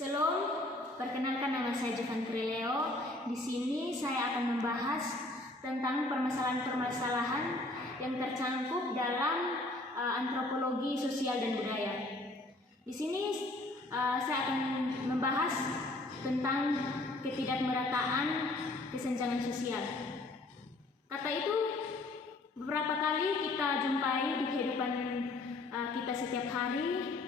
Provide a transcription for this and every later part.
Shalom, perkenalkan nama saya Jovantri Leo. Di sini saya akan membahas tentang permasalahan-permasalahan yang tercangkup dalam antropologi sosial dan budaya. Di sini saya akan membahas tentang ketidakmerataan kesenjangan sosial. Kata itu beberapa kali kita jumpai di kehidupan kita setiap hari,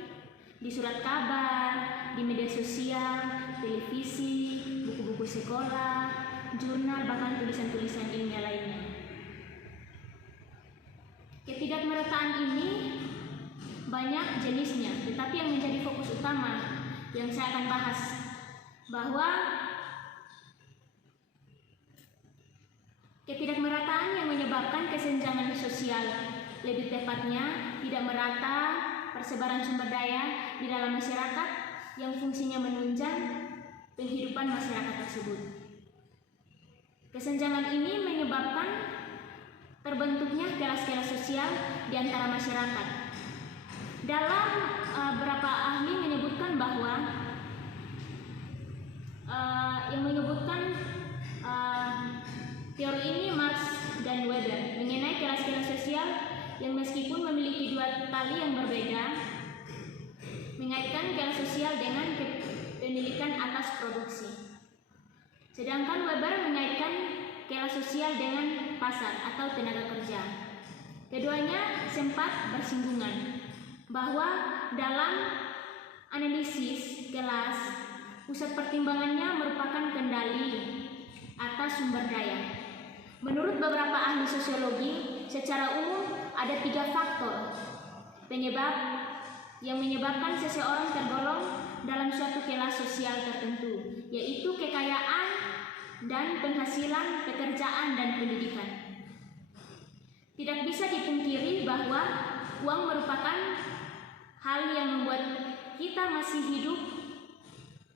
di surat kabar, di media sosial, televisi, buku-buku sekolah, jurnal, bahkan tulisan-tulisan ilmiah lainnya. Ketidakmerataan ini banyak jenisnya, tetapi yang menjadi fokus utama yang saya akan bahas bahwa ketidakmerataan yang menyebabkan kesenjangan sosial, lebih tepatnya tidak merata persebaran sumber daya di dalam masyarakat yang fungsinya menunjang penghidupan masyarakat tersebut. Kesenjangan ini menyebabkan terbentuknya kelas-kelas sosial di antara masyarakat. Dalam beberapa ahli menyebutkan bahwa teori ini Marx dan Weber mengenai kelas-kelas sosial yang meskipun memiliki dua tali yang berbeda, mengaitkan kelas sosial dengan kepemilikan atas produksi. Sedangkan Weber mengaitkan kelas sosial dengan pasar atau tenaga kerja. Keduanya sempat bersinggungan bahwa dalam analisis kelas, pusat pertimbangannya merupakan kendali atas sumber daya. Menurut beberapa ahli sosiologi, secara umum ada 3 faktor penyebab yang menyebabkan seseorang tergolong dalam suatu kelas sosial tertentu, yaitu kekayaan dan penghasilan, pekerjaan, dan pendidikan. Tidak bisa dipungkiri bahwa uang merupakan hal yang membuat kita masih hidup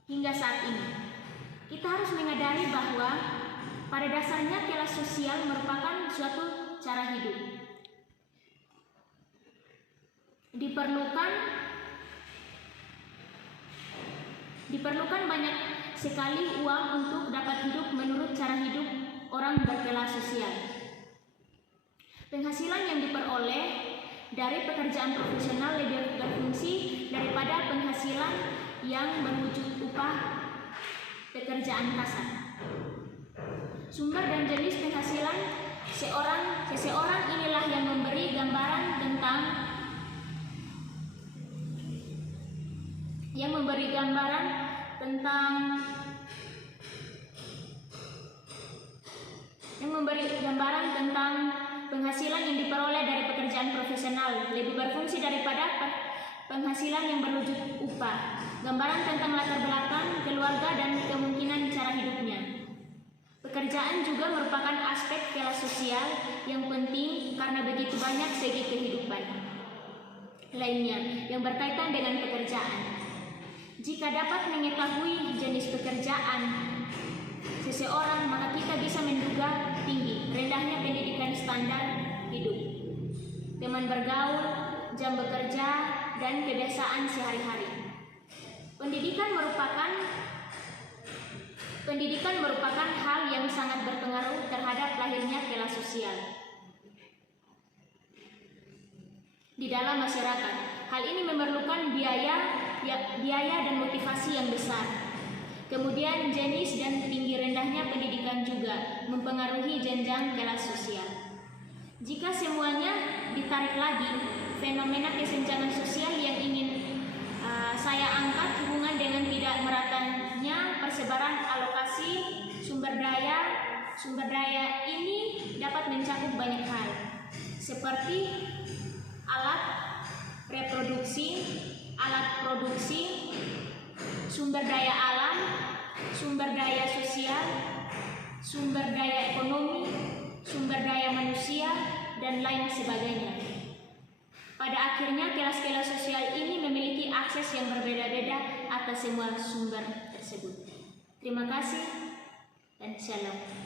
hingga saat ini. Kita harus menyadari bahwa pada dasarnya kelas sosial merupakan suatu cara hidup. Diperlukan banyak sekali uang untuk dapat hidup menurut cara hidup orang berkelas sosial. Penghasilan yang diperoleh dari pekerjaan profesional lebih berfungsi daripada penghasilan yang berwujud upah pekerjaan kasar. Sumber dan jenis penghasilan seseorang inilah yang memberi gambaran tentang penghasilan yang diperoleh dari pekerjaan profesional lebih berfungsi daripada penghasilan yang berwujud upah. Gambaran tentang latar belakang keluarga dan kemungkinan cara hidupnya. Pekerjaan juga merupakan aspek kelas sosial yang penting karena begitu banyak segi kehidupan lainnya yang berkaitan dengan pekerjaan. Jika dapat mengetahui jenis pekerjaan seseorang, maka kita bisa menduga tinggi, rendahnya pendidikan standar hidup, teman bergaul, jam bekerja, dan kebiasaan sehari-hari. Pendidikan merupakan hal yang sangat berpengaruh terhadap lahirnya kelas sosial di dalam masyarakat. Hal ini memerlukan biaya dan motivasi yang besar. Kemudian jenis dan tinggi rendahnya pendidikan juga mempengaruhi jenjang kelas sosial. Jika semuanya ditarik lagi, fenomena kesenjangan sosial yang ingin saya angkat hubungan dengan tidak meratanya persebaran alokasi sumber daya. Sumber daya ini dapat mencakup banyak hal, seperti alat reproduksi, alat produksi, sumber daya alam, sumber daya sosial, sumber daya ekonomi, sumber daya manusia, dan lain sebagainya. Pada akhirnya, kelas-kelas sosial ini memiliki akses yang berbeda-beda atas semua sumber tersebut. Terima kasih dan shalom.